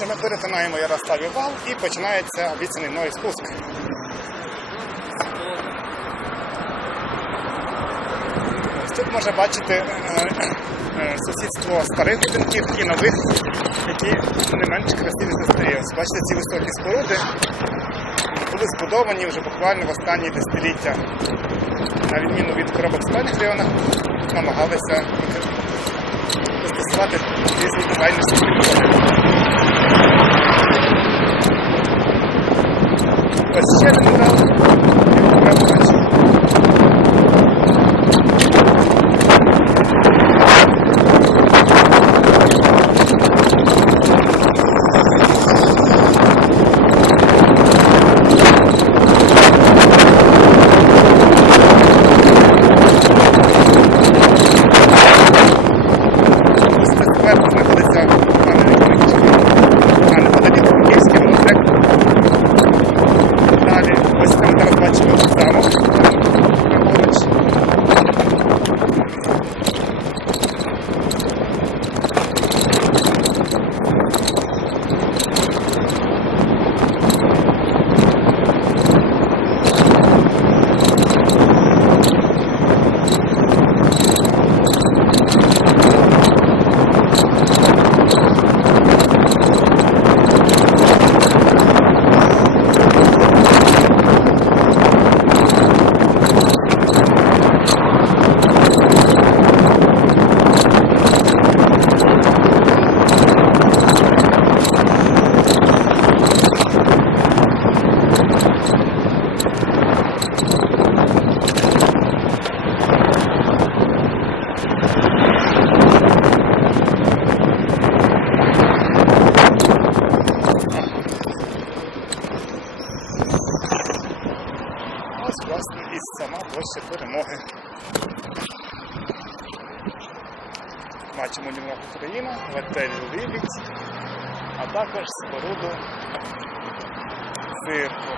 Отже, ми перетинаємо Ярославів вал і починається обіцяний мною спуск. Тут можна бачити е, е, сусідство старих будинків і нових, які не менш красиві за. Ось бачите, ці високі споруди були збудовані вже буквально в останні десятиліття. На відміну від коробок в спальних районах, намагалися застосувати різні дизайнерські підходи. que compramos Ось, власне, і сама площа перемоги. Бачимо Німрок Україна, готель Ліліць, а також споруду цирку.